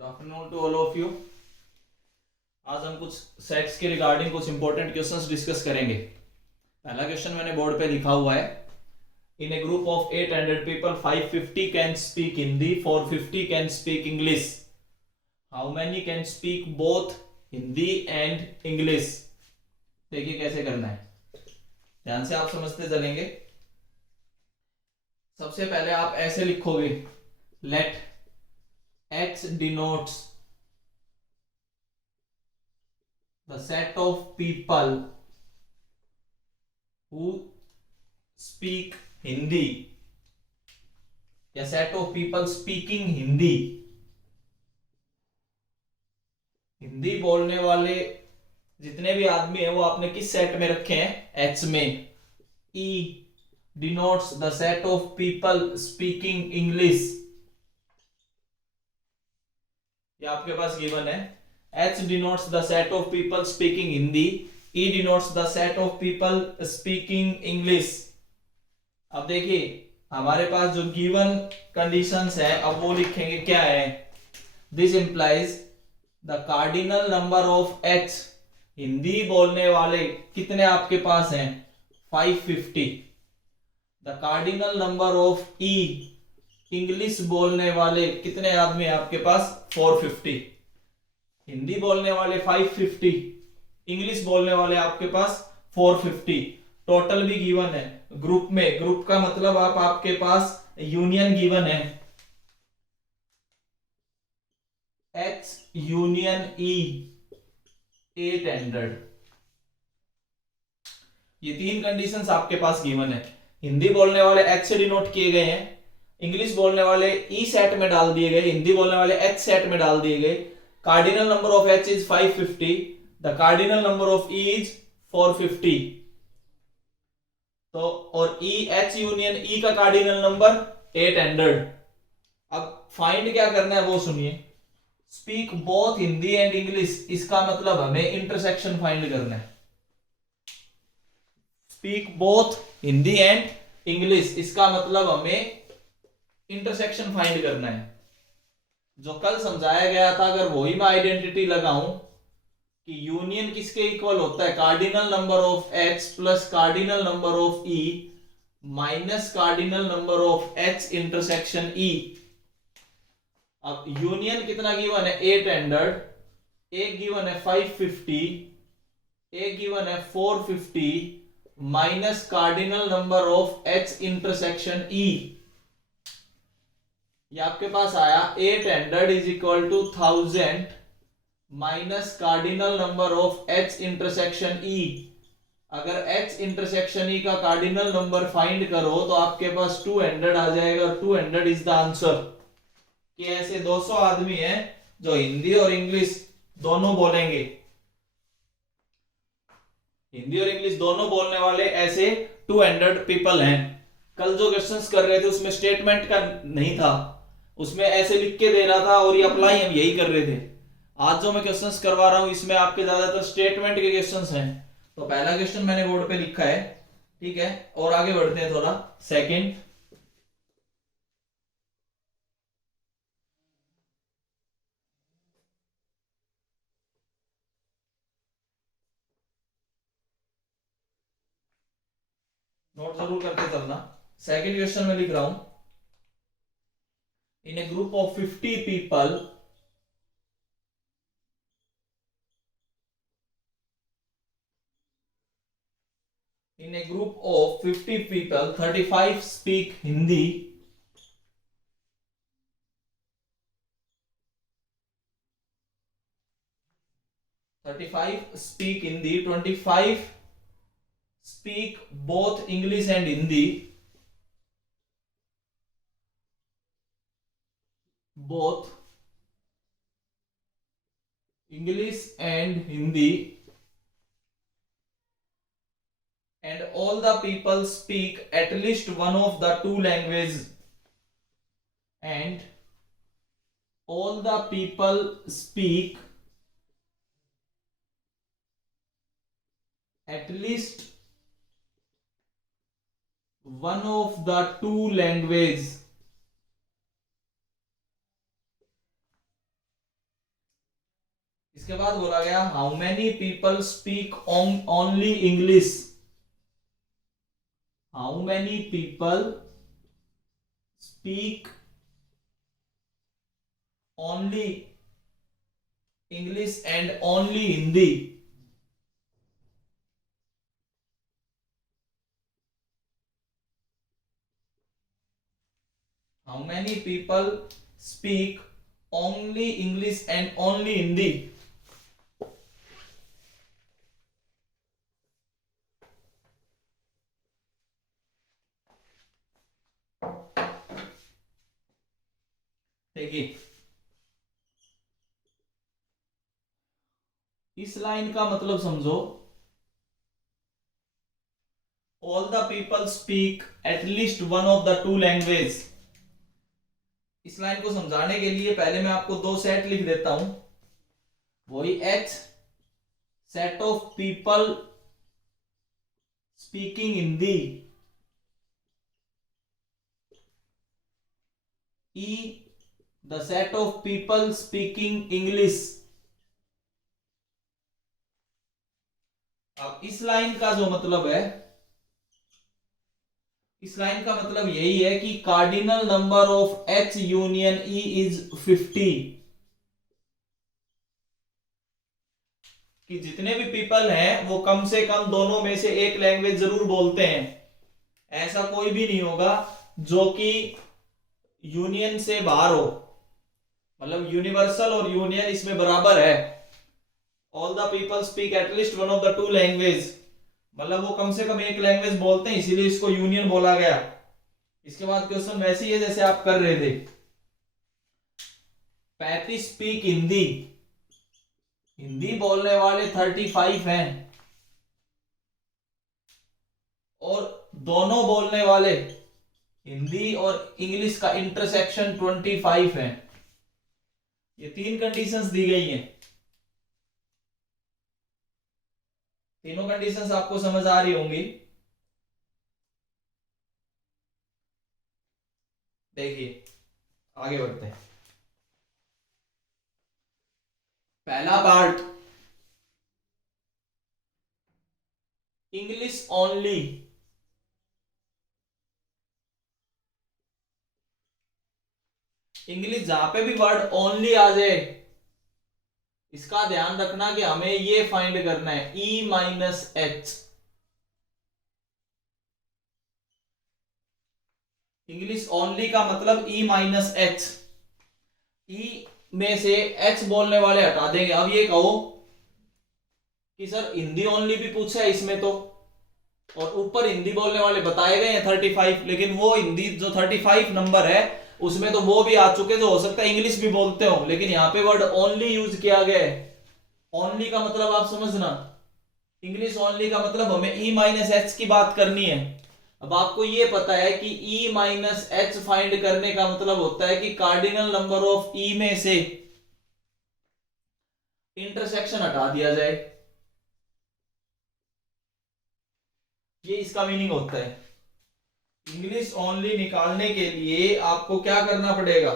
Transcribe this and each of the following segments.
Good afternoon to all of you. आज हम कुछ सेट्स के रिगार्डिंग कुछ इंपॉर्टेंट क्वेश्चंस डिस्कस करेंगे। पहला क्वेश्चन मैंने बोर्ड पे लिखा हुआ है, in a group of 800 people 550 can speak Hindi, 450 can speak English, how many can speak both Hindi and English. देखिए कैसे करना है, ध्यान से आप समझते चलेंगे। सबसे पहले आप ऐसे लिखोगे, late H denotes the set of people who speak Hindi या set of people speaking Hindi. Hindi बोलने वाले जितने भी आदमी हैं वो आपने किस सेट में रखे हैं? H में। E denotes the set of people speaking English, ये आपके पास गिवन है। H denotes the set of people speaking Hindi, E denotes the set of people speaking English। अब देखिए हमारे पास जो गिवन कंडीशंस है, अब वो लिखेंगे क्या है। This implies the cardinal number of H, Hindi बोलने वाले कितने आपके पास हैं? 550। The cardinal number of E, English बोलने वाले कितने आदमी हैं आपके पास? 450। हिंदी बोलने वाले 550, इंग्लिश बोलने वाले आपके पास 450। टोटल भी गिवन है ग्रुप में। ग्रुप का मतलब आपके पास यूनियन गिवन है, H यूनियन E 800। ये तीन कंडीशंस आपके पास गिवन है। हिंदी बोलने वाले H से डिनोट किए गए हैं, इंग्लिश बोलने वाले E सेट में डाल दिए गए, हिंदी बोलने वाले H सेट में डाल दिए गए। Cardinal number of H is 550, the cardinal number of E is 450। तो और H यूनियन E का कार्डिनल नंबर 800। अब फाइंड क्या करना है वो सुनिए। Speak both Hindi and English, इसका मतलब हमें इंटरसेक्शन फाइंड करना है। Speak both Hindi and English, इसका मतलब हमें इंटरसेक्शन फाइंड करना है। जो कल समझाया गया था, अगर वही मैं आइडेंटिटी लगाऊं कि यूनियन किसके इक्वल होता है? Cardinal number of H plus cardinal number of E minus cardinal number of H intersection E। अब यूनियन कितना गिवन है? 800, एक गिवन है 550, एक गिवन है 450 minus cardinal number of H intersection E। ये आपके पास आया 800 is equal to 1000 minus cardinal number of H intersection E। अगर H इंटरसेक्शन E का कार्डिनल नंबर फाइंड करो तो आपके पास 200 आ जाएगा, और 200 इज द आंसर। कि ऐसे 200 आदमी हैं जो हिंदी और इंग्लिश दोनों बोलेंगे, हिंदी और इंग्लिश दोनों बोलने वाले ऐसे 200 पीपल हैं। कल जो क्वेश्चंस कर रहे थे उसमें स्टेटमेंट का नहीं था, उसमें ऐसे लिख के दे रहा था और ये अप्लाई हम यही कर रहे थे। आज जो मैं क्वेश्चंस करवा रहा हूं इसमें आपके ज्यादातर स्टेटमेंट के क्वेश्चंस हैं। तो पहला क्वेश्चन मैंने बोर्ड पे लिखा है, ठीक है। और आगे बढ़ते हैं थोड़ा। सेकंड, नोट जरूर करते चलना। सेकंड क्वेश्चन में लिख रहा हूं, in a group of 50 people in a group of 50 people 35 speak Hindi, 35 speak Hindi, 25 speak both English and Hindi, both English and Hindi, and all the people speak at least one of the two languages, and all the people speak at least one of the two languages इसके बाद बोला गया how many people speak only English, how many people speak only English and only Hindi. How many people speak only English and only Hindi. देखिए इस line का मतलब समझो, all the people speak at least one of the two language. इस line को समझाने के लिए पहले मैं आपको दो सेट लिख देता हूं, वही H set of people speaking Hindi, E the set of people speaking English. अब इस लाइन का जो मतलब है, इस लाइन का मतलब यही है कि cardinal number of H union E is 50, कि जितने भी पीपल हैं वो कम से कम दोनों में से एक लैंग्वेज जरूर बोलते हैं। ऐसा कोई भी नहीं होगा जो कि यूनियन से बाहर हो, मतलब यूनिवर्सल और यूनियन इसमें बराबर है। All the people speak at least one of the two language, मतलब वो कम से कम एक लैंग्वेज बोलते हैं, इसीलिए इसको यूनियन बोला गया। इसके बाद क्वेश्चन वैसे ही है जैसे आप कर रहे थे। 35 स्पीक हिंदी, हिंदी बोलने वाले 35 हैं और दोनों बोलने वाले हिंदी और इंग्लिश का इंटरसेक्शन 25 है। ये तीन कंडीशंस दी गई हैं। तीनों कंडीशंस आपको समझ आ रही होंगी। देखिए आगे बढ़ते हैं। पहला पार्ट, इंग्लिश ओनली। इंग्लिश जहां पे भी वर्ड ओनली आ जाए, इसका ध्यान रखना कि हमें ये फाइंड करना है, ई माइनस एच। इंग्लिश ओनली का मतलब ई माइनस एच। ई में से एच बोलने वाले हटा देंगे। अब ये कहो कि सर हिंदी ओनली भी पूछा है इसमें तो, और ऊपर हिंदी बोलने वाले बताए गए हैं 35, लेकिन वो हिंदी जो 35 नंबर है उसमें तो वो भी आ चुके, जो हो सकता है इंग्लिश भी बोलते हो, लेकिन यहां पे वर्ड ओनली यूज किया गया है। ओनली का मतलब आप समझना, इंग्लिश ओनली का मतलब हमें ई माइनस एच की बात करनी है। अब आपको ये पता है कि ई माइनस एच फाइंड करने का मतलब होता है कि कार्डिनल नंबर ऑफ ई में से इंटरसेक्शन हटा दिया जाए, ये इसका मीनिंग होता है। इंग्लिश ओनली निकालने के लिए आपको क्या करना पड़ेगा,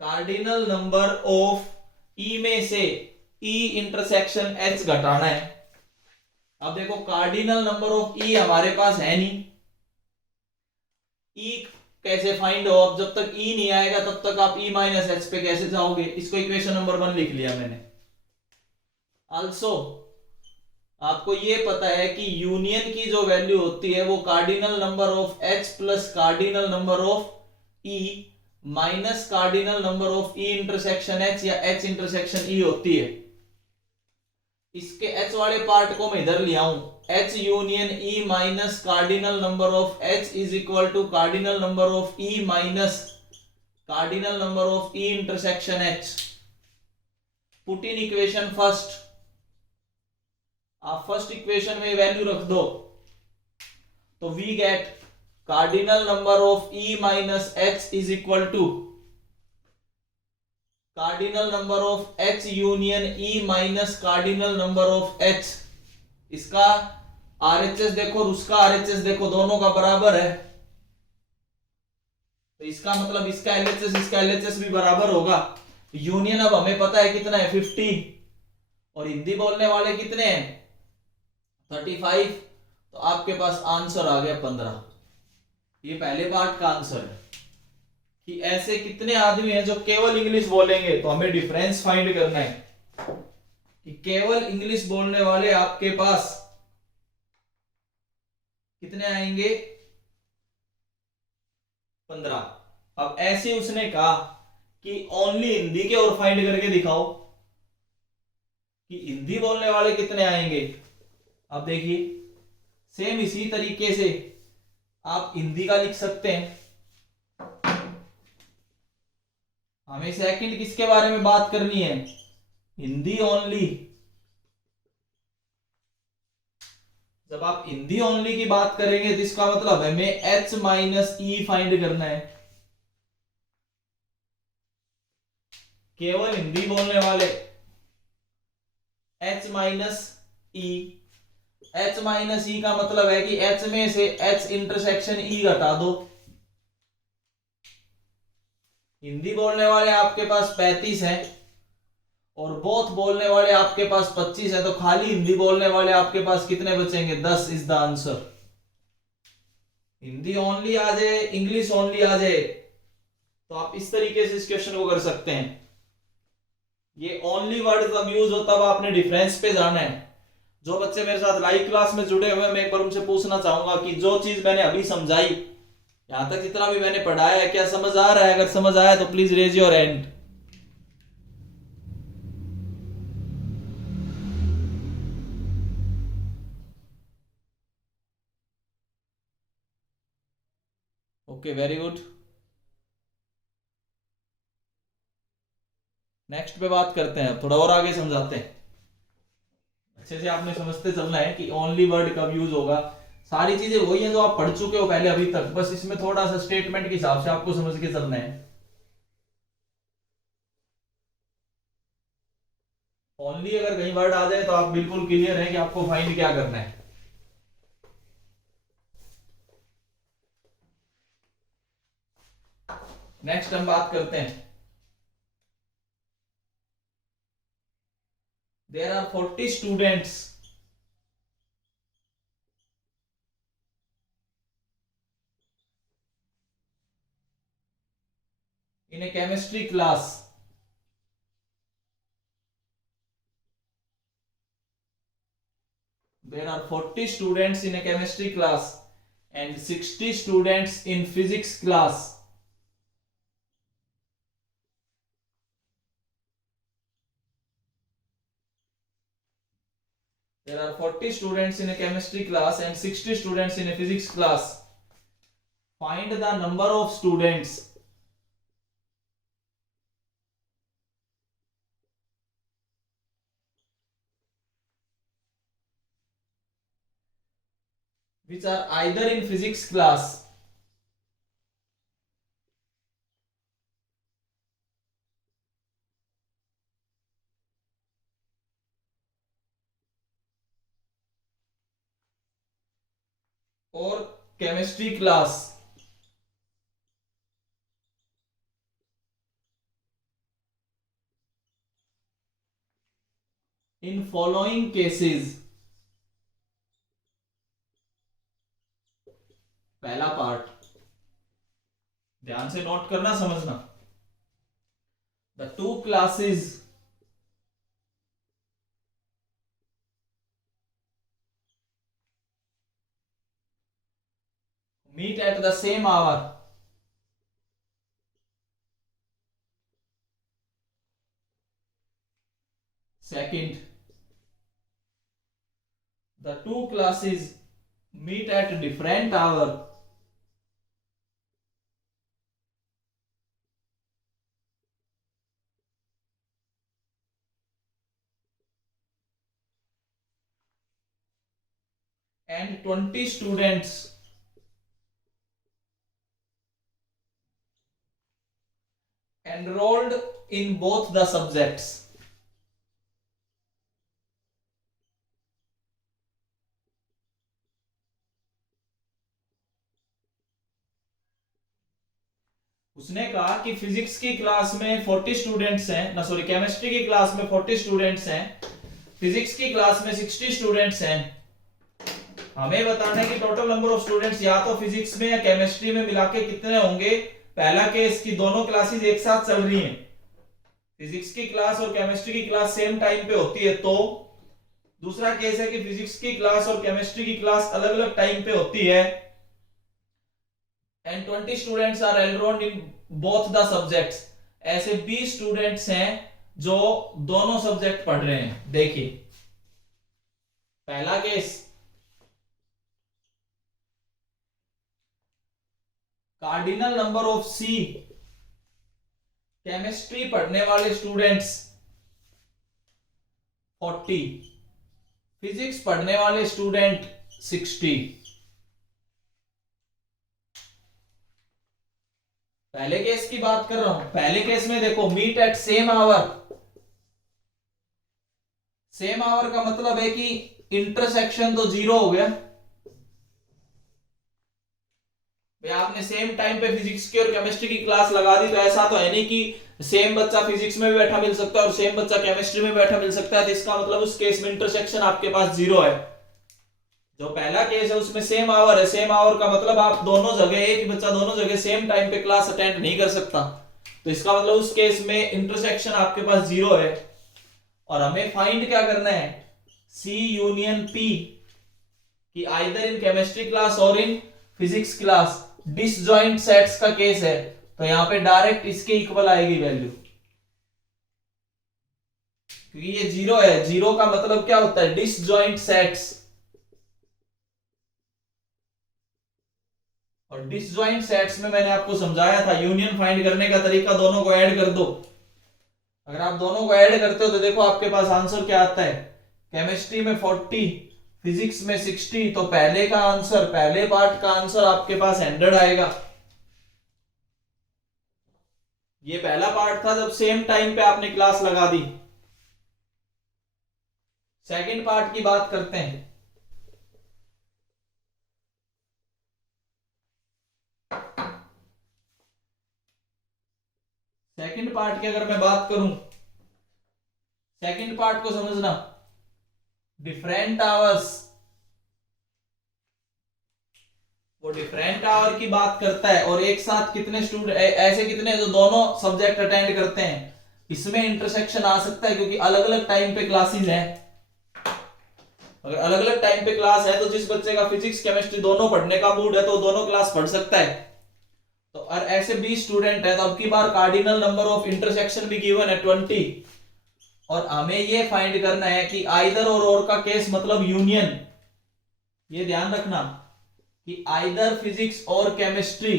कार्डिनल नंबर ऑफ ई में से ई इंटरसेक्शन एच घटाना है। अब देखो कार्डिनल नंबर ऑफ ई हमारे पास है नहीं, ई कैसे फाइंड हो? अब जब तक ई नहीं आएगा तब तक आप ई माइनस एच पे कैसे जाओगे? इसको इक्वेशन नंबर 1 लिख लिया मैंने। आल्सो आपको ये पता है कि यूनियन की जो वैल्यू होती है वो cardinal number of H plus cardinal number of E minus cardinal number of E intersection H या एच इंटरसेक्शन ई होती है। इसके एच वाले पार्ट को मैं इधर ले आऊं, H union E minus cardinal number of H is equal to cardinal number of E minus cardinal number of E intersection H. Put in equation first, आप फर्स्ट इक्वेशन में वैल्यू रख दो तो we get cardinal number of E minus H is equal to cardinal number of H union E minus cardinal number of H. इसका RHS देखो और उसका RHS देखो, दोनों का बराबर है, तो इसका मतलब इसका एलएचएस इसका एलएचएस भी बराबर होगा। यूनियन अब हमें पता है कितना है 50, और हिंदी बोलने वाले कितने हैं 35, तो आपके पास आंसर आ गया 15। ये पहले पार्ट का आंसर है कि ऐसे कितने आदमी हैं जो केवल इंग्लिश बोलेंगे। तो हमें डिफरेंस फाइंड करना है कि केवल इंग्लिश बोलने वाले आपके पास कितने आएंगे 15। अब ऐसे उसने कहा कि ओनली हिंदी के और फाइंड करके दिखाओ कि हिंदी बोलने वाले कितने आएंगे। अब देखिए सेम इसी तरीके से आप हिंदी का लिख सकते हैं। हमें सेकंड किसके बारे में बात करनी है हिंदी ओनली। जब आप हिंदी ओनली की बात करेंगे तो इसका मतलब हमें h माइनस ई फाइंड करना है। केवल हिंदी बोलने वाले h माइनस ई। h माइनस ई का मतलब है कि h में से h इंटरसेक्शन ई घटा दो। हिंदी बोलने वाले आपके पास 35 है और बोथ बोलने वाले आपके पास 25 है, तो खाली हिंदी बोलने वाले आपके पास कितने बचेंगे 10 is the answer. Hindi only आ जाए इंग्लिश ओनली आ जाए तो आप इस तरीके से इस क्वेश्चन को कर सकते हैं। ये ओनली वर्ड तब यूज हो तब आपने डिफरेंस पे जाना है। जो बच्चे मेरे साथ लाइव क्लास में जुड़े हुए मैं एक बार उनसे पूछना चाहूंगा कि जो चीज मैंने अभी समझाई यहां तक जितना भी मैंने पढ़ाया है क्या समझ आ रहा है। अगर समझ आया तो please raise your hand. Okay very good. Next पे बात करते हैं, थोड़ा और आगे समझाते हैं। अच्छे से आपने समझते चलना है कि ओनली वर्ड कब यूज होगा। सारी चीजें वही हैं जो आप पढ़ चुके हो पहले अभी तक, बस इसमें थोड़ा सा स्टेटमेंट के हिसाब से आपको समझ के चलना है। ओनली अगर कहीं वर्ड आ जाए तो आप बिल्कुल क्लियर है कि आपको फाइंड क्या करना है। नेक्स्ट हम बात करते हैं there are 40 students in a chemistry class. There are 40 students in a chemistry class and 60 students in physics class. There are 40 students in a chemistry class and 60 students in a physics class. Find the number of students which are either in physics class or chemistry class. In following cases, पहला part ध्यान से note करना समझना। The two classes meet at the same hour. Second, the two classes meet at different hour. And 20 students enrolled in both the subjects. उसने कहा कि physics की class में 40 स्टूडेंट्स हैं ना, सॉरी केमिस्ट्री की क्लास में 40 स्टूडेंट्स हैं फिजिक्स की क्लास में 60 स्टूडेंट्स हैं, हमें बताना है कि टोटल नंबर ऑफ स्टूडेंट्स या तो फिजिक्स में या केमिस्ट्री में मिला के कितने होंगे। पहला केस की दोनों क्लासेस एक साथ चल रही हैं, फिजिक्स की क्लास और केमिस्ट्री की क्लास सेम टाइम पे होती है तो। दूसरा केस है कि फिजिक्स की क्लास और केमिस्ट्री की क्लास अलग अलग टाइम पे होती है and 20 students are enrolled in both the subjects. ऐसे 20 स्टूडेंट्स हैं जो दोनों सब्जेक्ट पढ़ रहे हैं। देखिए पहला case, cardinal number of C, chemistry पढ़ने वाले स्टूडेंट्स 40, फिजिक्स पढ़ने वाले स्टूडेंट 60। पहले केस की बात कर रहा हूं। पहले केस में देखो meet at same hour, same hour का मतलब है कि इंटरसेक्शन तो 0 हो गया। भाई आपने सेम टाइम पे फिजिक्स की और केमिस्ट्री की क्लास लगा दी तो ऐसा तो है नहीं कि सेम बच्चा फिजिक्स में भी बैठा मिल सकता है और सेम बच्चा केमिस्ट्री में बैठा मिल सकता है, तो इसका मतलब उस केस में इंटरसेक्शन आपके पास 0 है। जो पहला केस है उसमें सेम आवर है, सेम आवर का मतलब आप दोनों जगह, एक ही बच्चा दोनों जगह सेम टाइम पे क्लास अटेंड नहीं कर सकता, तो इसका मतलब उस केस में इंटरसेक्शन आपके पास 0 है। और हमें फाइंड क्या करना है, सी यूनियन पी, कि आइदर इन केमिस्ट्री क्लास और in physics class disjoint sets का केस है, तो यहां पे डायरेक्ट इसके इक्वल आएगी वैल्यू, क्योंकि ये 0 है। 0 का मतलब क्या होता है, डिसजॉइंट सेट्स। और डिसजॉइंट सेट्स में मैंने आपको समझाया था यूनियन फाइंड करने का तरीका, दोनों को ऐड कर दो। अगर आप दोनों को ऐड करते हो तो देखो आपके पास आंसर क्या आता है, केमिस्ट्री में 40, फिजिक्स में 60, तो पहले का आंसर, पहले पार्ट का आंसर आपके पास 100 आएगा। ये पहला पार्ट था जब सेम टाइम पे आपने क्लास लगा दी। सेकंड पार्ट की बात करते हैं। सेकंड पार्ट की अगर मैं बात करूं, सेकंड पार्ट को समझना, डिफरेंट आवर्स, वो डिफरेंट आवर की बात करता है और एक साथ कितने स्टूडेंट, ऐसे कितने जो दोनों सब्जेक्ट अटेंड करते हैं, इसमें इंटरसेक्शन आ सकता है क्योंकि अलग अलग टाइम पे क्लासेस हैं। अगर अलग अलग टाइम पे क्लास है तो जिस बच्चे का फिजिक्स केमिस्ट्री दोनों पढ़ने का मूड है तो दोनों क्लास पढ़ सकता है। तो और ऐसे 20 स्टूडेंट है तो अब की बार कार्डिनल नंबर ऑफ इंटरसेक्शन भी गिवन है 20, और हमें ये फाइंड करना है कि आइदर और का केस मतलब यूनियन। ये ध्यान रखना कि आइदर फिजिक्स और केमिस्ट्री,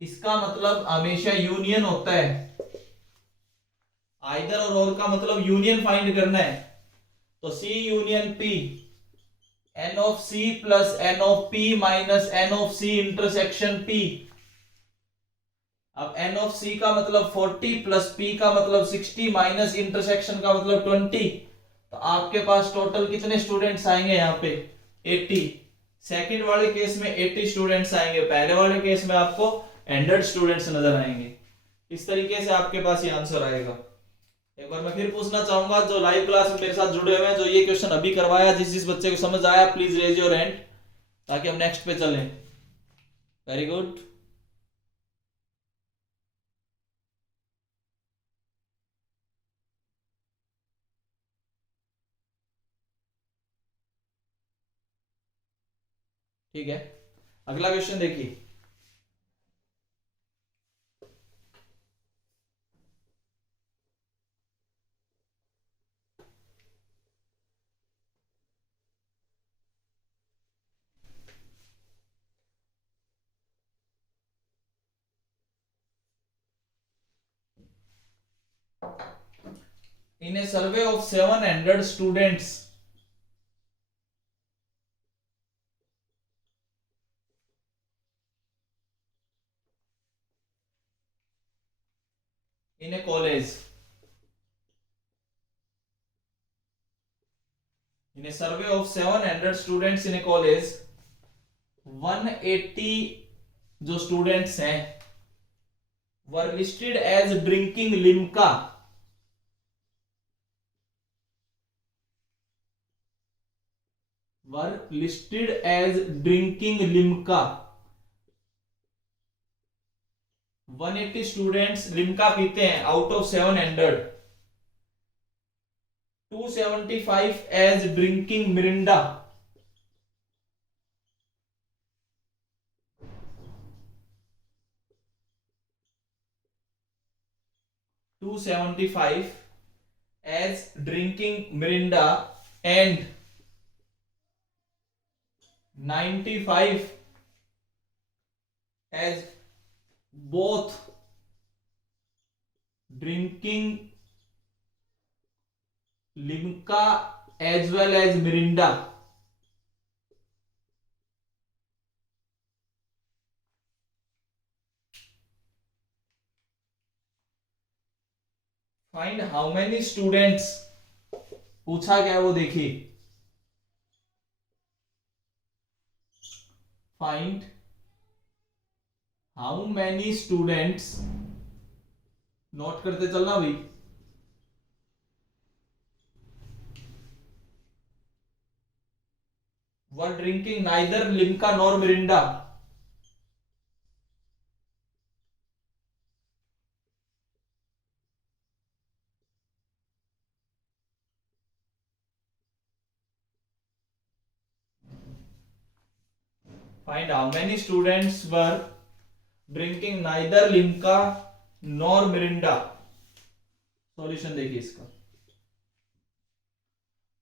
इसका मतलब हमेशा यूनियन होता है। आइदर और का मतलब यूनियन फाइंड करना है, तो C union P, n of C plus N of P minus n of C intersection P. अब एन ऑफ सी का मतलब 40 प्लस पी का मतलब 60 माइनस इंटरसेक्शन का मतलब 20, तो आपके पास टोटल कितने स्टूडेंट्स आएंगे यहाँ पे 80। सेकंड वाले केस में 80 स्टूडेंट्स आएंगे, पहले वाले केस में आपको 100 स्टूडेंट्स नजर आएंगे। इस तरीके से आपके पास ये आंसर आएगा। एक बार मैं फिर पूछना चाहूंगा जो लाइव क्लास में मेरे साथ जुड़े हुए हैं, जो ये क्वेश्चन अभी करवाया, जिस बच्चे को समझ आया प्लीज रेज योर हैंड ताकि हम नेक्स्ट पे चलें। Very good. ठीक है, अगला क्वेश्चन देखिए। In a survey of 700 students, in a college, in a survey of 700 students in a college, 180 जो स्टूडेंट्स हैं were listed as drinking Limca, were listed as drinking Limca. 180 students Limca पीते हैं out of 700। 275 as drinking Mirinda. 275 as drinking Mirinda and 95 as both drinking Limca as well as Mirinda. Find how many students, पूछा क्या वो देखिए। Find how many students, note करते चलना भाई, were drinking neither Limca nor Mirinda. Find how many students were drinking neither Limca nor Mirinda. Solution देखिए इसका।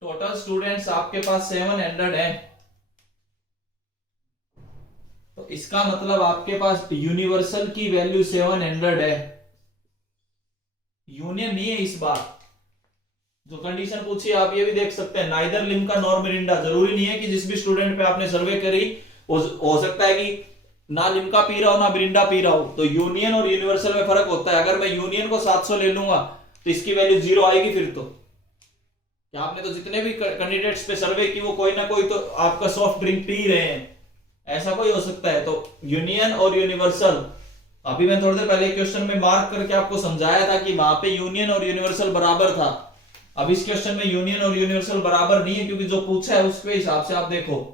Total students आपके पास 700 है, तो इसका मतलब आपके पास यूनिवर्सल की वैल्यू 700 है। यूनियन नहीं है इस बार। जो कंडीशन पूछी आप ये भी देख सकते हैं, नाइदर लिम्का नॉर मिरिंडा। जरूरी नहीं है कि जिस भी स्टूडेंट पे आपने सर्वे करी हो सकता है कि ना लिम्का पी रहा हो ना मिरिंडा पी रहा हो। तो यूनियन और यूनिवर्सल में फर्क होता है। अगर मैं यूनियन को 700 ले लूंगा तो इसकी वैल्यू 0 आएगी। फिर तो क्या आपने तो जितने भी कैंडिडेट्स पे सर्वे की वो कोई ना कोई तो आपका सॉफ्ट ड्रिंक पी रहे हैं, ऐसा कोई हो सकता है। तो यूनियन और यूनिवर्सल, अभी मैं थोड़ी देर पहले क्वेश्चन में मार्क करके आपको समझाया था कि वहां पे यूनियन और यूनिवर्सल बराबर था। अब इस क्वेश्चन में यूनियन और यूनिवर्सल बराबर नहीं है, क्योंकि जो पूछा है उसके हिसाब से आप देखो।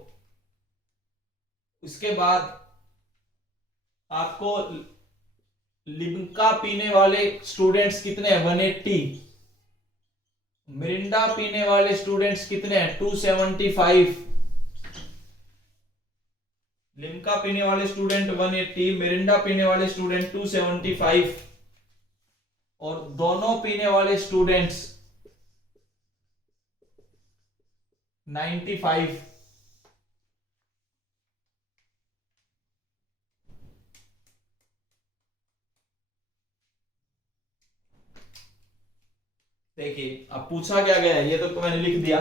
उसके बाद आपको लिम्का पीने वाले स्टूडेंट्स कितने हैं, 180। मिरिंडा पीने वाले स्टूडेंट्स कितने हैं, 275। लिम्का पीने वाले स्टूडेंट 180, मिरिंडा पीने वाले स्टूडेंट 275 और दोनों पीने वाले स्टूडेंट्स 95। देखिए अब पूछा क्या गया है, ये तो मैंने लिख दिया।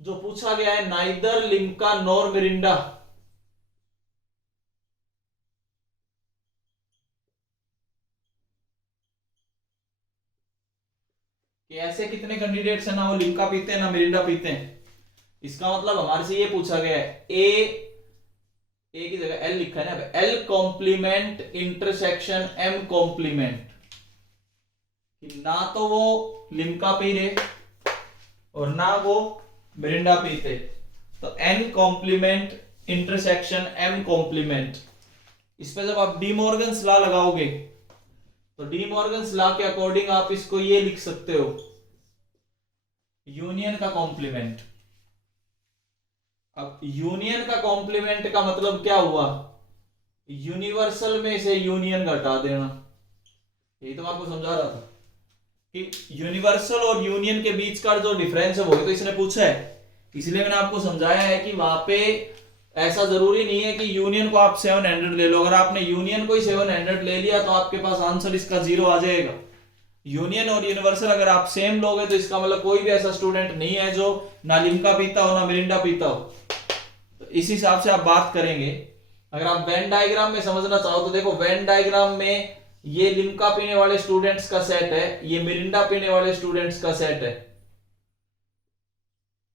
जो पूछा गया है नाइदर लिम्का नॉर मिरिंडा, कि ऐसे कितने कैंडिडेट्स हैं ना वो लिम्का पीते हैं ना मिरिंडा पीते हैं। इसका मतलब हमारे से ये पूछा गया है ए की जगह एल लिखा है ना, L complement intersection M complement, कि ना तो वो लिम्का पी रहे और ना वो मिरिंडा पीते। तो N complement intersection M complement. इस पे जब आप डी मॉर्गन्स लॉ लगाओगे तो डी मॉर्गन्स लॉ के अकॉर्डिंग आप इसको ये लिख सकते हो, यूनियन का कॉम्प्लीमेंट। अब यूनियन का कॉम्प्लीमेंट का मतलब क्या हुआ, यूनिवर्सल में से यूनियन घटा देना। यही तो मैं आपको समझा रहा था कि यूनिवर्सल और यूनियन के बीच का जो डिफरेंस है वो तो इसने पूछा है। इसलिए मैंने आपको समझाया है कि वहां पे ऐसा जरूरी नहीं है कि यूनियन को आप 700 ले लो। अगर आपने यूनियन को ही 700 ले लिया तो आपके पास आंसर इसका 0 आ जाएगा। यूनियन और यूनिवर्सल अगर आप सेम लोगे तो इसका मतलब कोई भी ऐसा स्टूडेंट नहीं है जो ना लिम्का पीता हो ना मिरिंडा पीता हो। तो इस हिसाब से आप बात करेंगे। अगर आप वेन डायग्राम में समझना चाहो तो देखो, वेन डायग्राम में ये लिम्का पीने वाले स्टूडेंट्स का सेट है, ये मिरिंडा पीने वाले स्टूडेंट्स का सेट है।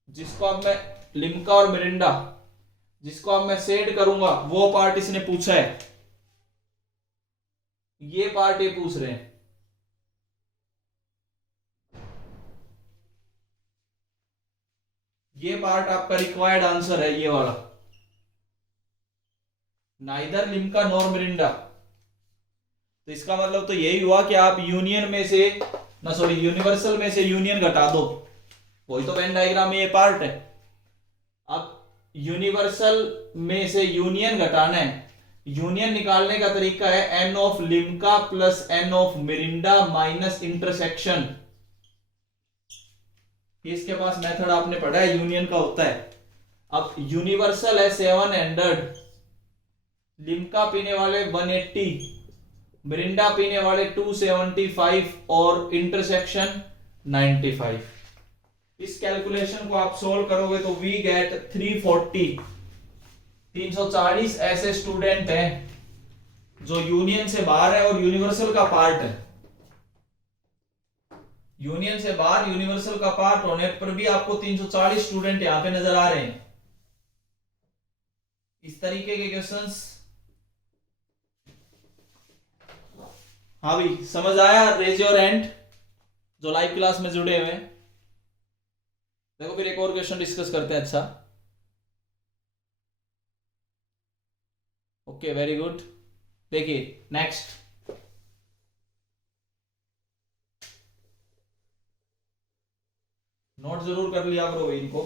जिसको अब मैं लिम्का और मिरिंडा, जिसको अब मैं शेड करूंगा वो पार्ट इसने पूछा है, ये पार्ट ये पूछ रहे हैं। ये पार्ट आपका रिक्वायर्ड आंसर है, ये वाला, नाइदर लिम्का नॉर मिरिंडा। तो इसका मतलब तो यही हुआ कि आप यूनियन में से ना, सॉरी, यूनिवर्सल में से यूनियन घटा दो, वही तो वेन डायग्राम में ये पार्ट है। अब यूनिवर्सल में से यूनियन घटाना है, यूनियन निकालने का तरीका है N of Limca plus N of Mirinda minus intersection. इसके पास मेथड आपने पढ़ा है, यूनियन का होता है। अब यूनिवर्सल है 700, लिम्का पीने वाले 180, मिरिंडा पीने वाले 275 और इंटरसेक्शन 95। इस कैलकुलेशन को आप सोल्व करोगे तो वी गेट 340। 340 ऐसे स्टूडेंट हैं जो यूनियन से बाहर है और यूनिवर्सल का पार्ट है। यूनियन से बाहर यूनिवर्सल का पार्ट होने पर भी आपको 340 स्टूडेंट यहां पे नजर आ रहे हैं। इस तरीके के क्वेश्चंस, हाँ भाई समझ आया? रेज योर हैंड जो लाइव क्लास में जुड़े हुए हैं। देखो फिर एक और क्वेश्चन डिस्कस करते हैं। अच्छा, ओके, वेरी गुड। देखिए नेक्स्ट, नोट जरूर कर लिया करो इनको।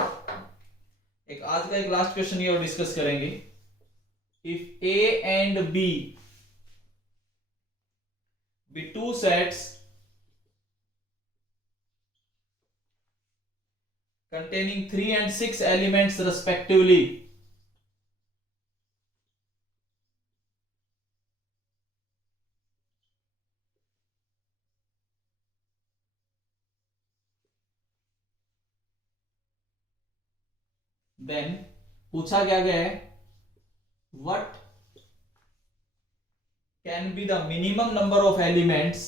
एक आज का एक लास्ट क्वेश्चन ये और डिस्कस करेंगे। If A and B be two sets containing 3 and 6 elements respectively, then पूछा क्या गया है, what can be the minimum number of elements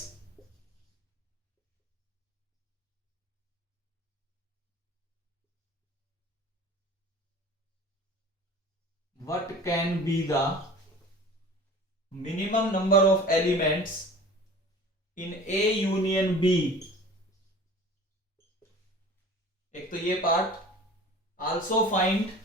what can be the minimum number of elements in A union B। एक तो ये part, also find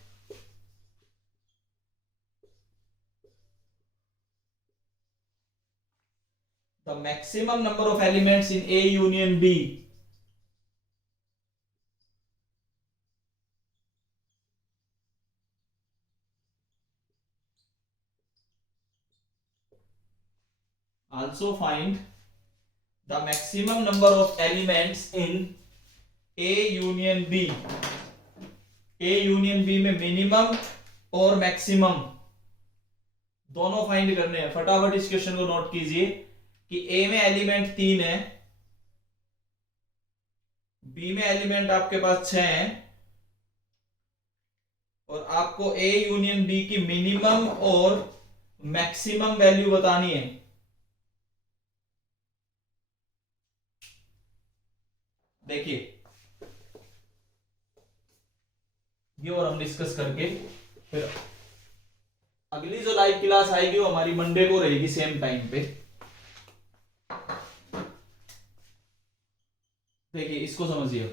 the maximum number of elements in A union B। Also find the maximum number of elements in A union B। A union B में minimum और maximum दोनों find करने हैं। फटाफट इस क्वेश्चन को नोट कीजिए कि ए में एलिमेंट 3 है, बी में एलिमेंट आपके पास 6 है, और आपको ए यूनियन बी की मिनिमम और मैक्सिमम वैल्यू बतानी है। देखिए ये और हम डिस्कस करके फिर अगली जो लाइव क्लास आएगी वो हमारी मंडे को रहेगी सेम टाइम पे। देखिए इसको समझिए,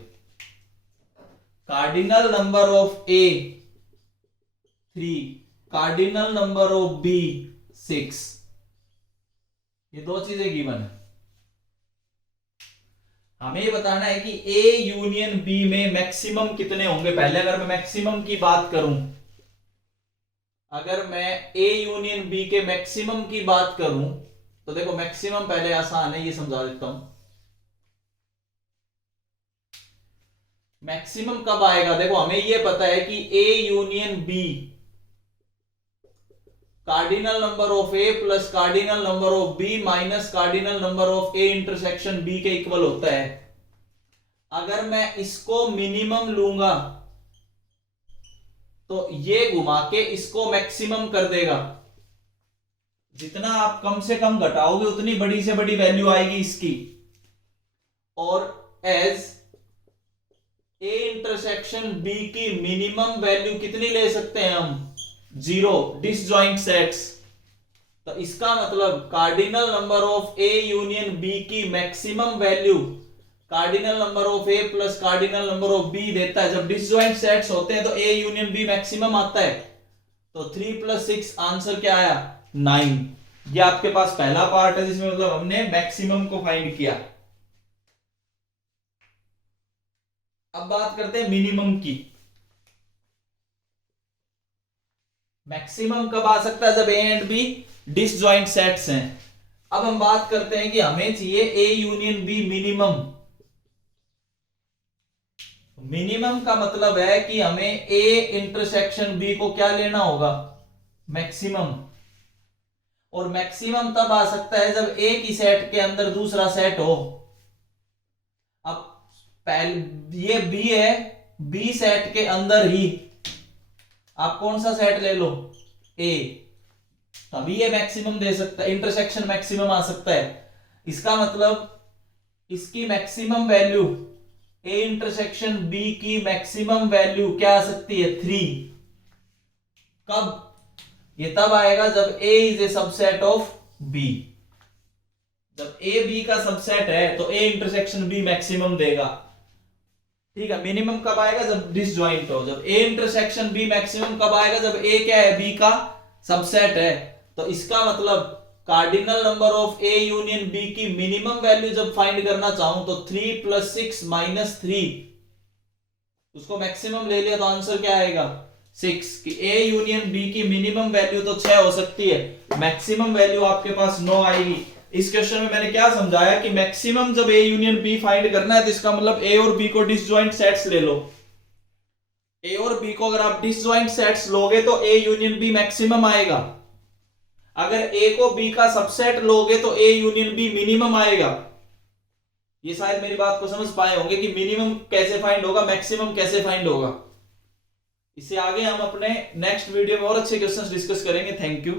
cardinal number of A 3, cardinal number of B 6, ये दो चीजें गिवन है। हमें ये बताना है कि ए यूनियन बी में मैक्सिमम कितने होंगे। पहले अगर मैं मैक्सिमम की बात करूं, अगर मैं ए यूनियन बी के मैक्सिमम की बात करूं तो देखो मैक्सिमम पहले आसान है, ये समझा देता हूं। मैक्सिमम कब आएगा? देखो हमें यह पता है कि A union B cardinal number of A plus cardinal number of B minus cardinal number of A intersection B के इक्वल होता है। अगर मैं इसको मिनिमम लूंगा तो ये घुमा के इसको मैक्सिमम कर देगा। जितना आप कम से कम घटाओगे उतनी बड़ी से बड़ी वैल्यू आएगी इसकी। और एज ए इंटरसेक्शन बी की मिनिमम वैल्यू कितनी ले सकते हैं हम? 0, डिसजॉइंट सेट्स। तो इसका मतलब cardinal number of A union B की maximum value cardinal number of A plus cardinal number of B देता है। जब डिसजॉइंट सेट्स होते हैं तो ए यूनियन बी मैक्सिमम आता है। तो 3 + 6 आंसर क्या आया 9। ये आपके पास पहला पार्ट है जिसमें मतलब हमने मैक्सिमम को फाइंड किया। अब बात करते हैं मिनिमम की। मैक्सिमम कब आ सकता है जब A and B disjoint sets हैं। अब हम बात करते हैं कि हमें चाहिए A union B minimum. Minimum का मतलब है कि हमें ए इंटरसेक्शन बी को क्या लेना होगा मैक्सिमम। और मैक्सिमम तब आ सकता है जब ए की सेट के अंदर दूसरा सेट हो। अब पहले ये बी है, बी सेट के अंदर ही आप कौन सा सेट ले लो ए, तभी ये मैक्सिमम दे सकता है, इंटरसेक्शन मैक्सिमम आ सकता है। इसका मतलब इसकी maximum value A intersection B की मैक्सिमम वैल्यू क्या आ सकती है 3। कब? ये तब आएगा जब A is a subset of B. जब ए बी का सबसेट है तो ए इंटरसेक्शन बी मैक्सिमम देगा। ठीक है। मिनिमम कब आएगा जब डिसजॉइंट हो। जब ए इंटरसेक्शन बी मैक्सिमम कब आएगा जब ए क्या है बी का सबसेट है। तो इसका मतलब cardinal number of A union B की मिनिमम वैल्यू जब फाइंड करना चाहूं तो 3 + 6 - 3 उसको मैक्सिमम ले लिया तो आंसर क्या आएगा 6। कि ए यूनियन बी की मिनिमम वैल्यू तो 6 हो सकती है, मैक्सिमम वैल्यू आपके पास 9 आएगी। इस क्वेश्चन में मैंने क्या समझाया कि मैक्सिमम जब ए यूनियन बी फाइंड करना है तो इसका मतलब ए और बी को डिसजॉइंट सेट्स ले लो। ए और बी को अगर आप डिसजॉइंट सेट्स लोगे तो ए यूनियन बी मैक्सिमम आएगा। अगर ए को बी का सबसेट लोगे तो ए यूनियन बी मिनिमम आएगा। ये शायद मेरी बात को समझ पाए होंगे कि मिनिमम कैसे फाइंड होगा, मैक्सिमम कैसे फाइंड होगा। इससे आगे हम अपने नेक्स्ट वीडियो में और अच्छे क्वेश्चंस डिस्कस करेंगे। Thank you.